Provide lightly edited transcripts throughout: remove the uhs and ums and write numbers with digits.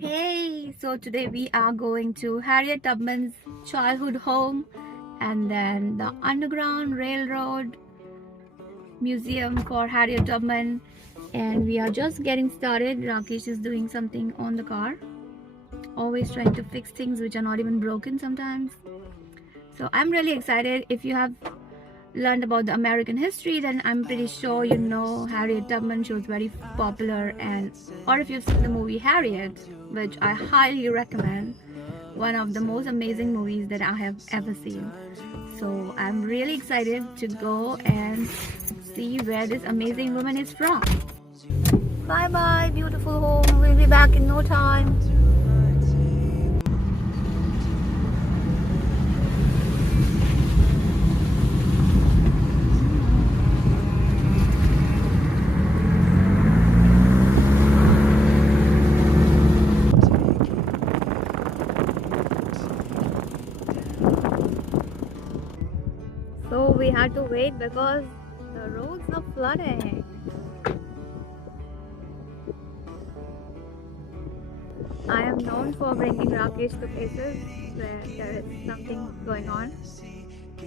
Hey, so today we are going to Harriet Tubman's childhood home and then the Underground Railroad Museum for Harriet Tubman, and we are just getting started. Rakesh is doing something on the car, always trying to fix things which are not even broken sometimes. So I'm really excited. If you have learned about the American history, then I'm pretty sure you know Harriet Tubman. She was very popular, and or if you've seen the movie Harriet, which I highly recommend, one of the most amazing movies that I have ever seen. So I'm really excited to go and see where this amazing woman is from. Bye bye, beautiful home. We'll be back in no time. So we had to wait because the roads are flooding. I am known for bringing Rakesh to places where there is something going on.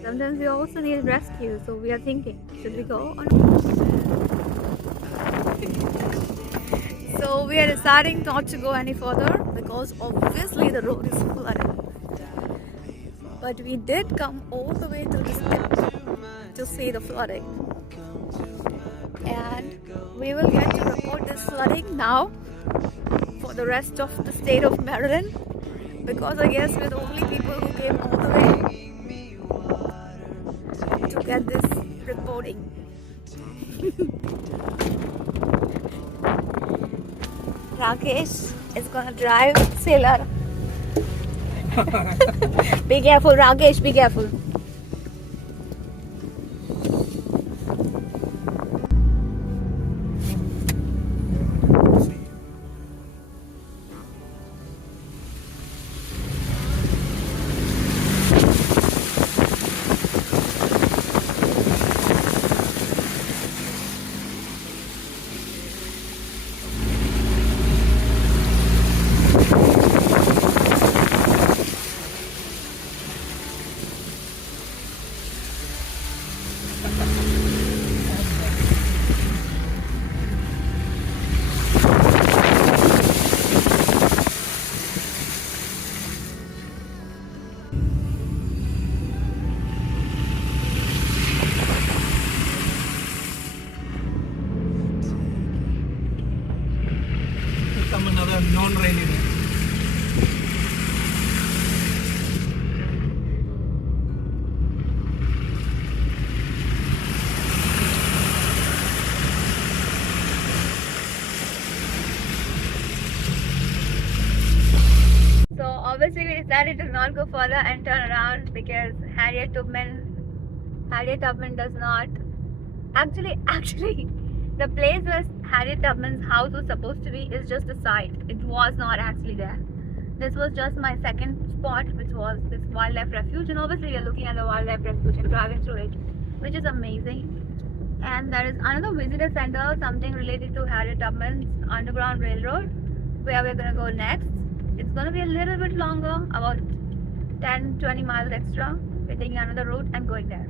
Sometimes we also need rescue, so we are thinking, should we go or not? So we are deciding not to go any further because obviously the road is flooded. But we did come all the way to this tip to see the flooding. And we will get to report this flooding now for the rest of the state of Maryland, because I guess we're the only people who came all the way to get this reporting. Rakesh is gonna drive sailor. Be careful, Rakesh, be careful. Another non-rainy day. So obviously we decided to not go further and turn around because Harriet Tubman does not actually the place where Harriet Tubman's house was supposed to be is just a site. It was not actually there. This was just my second spot, which was this wildlife refuge, and obviously we are looking at the wildlife refuge and driving through it, which is amazing. And there is another visitor center, something related to Harriet Tubman's Underground Railroad, where we're gonna go next. It's gonna be a little bit longer, about 10-20 miles extra. We're taking another route and going there.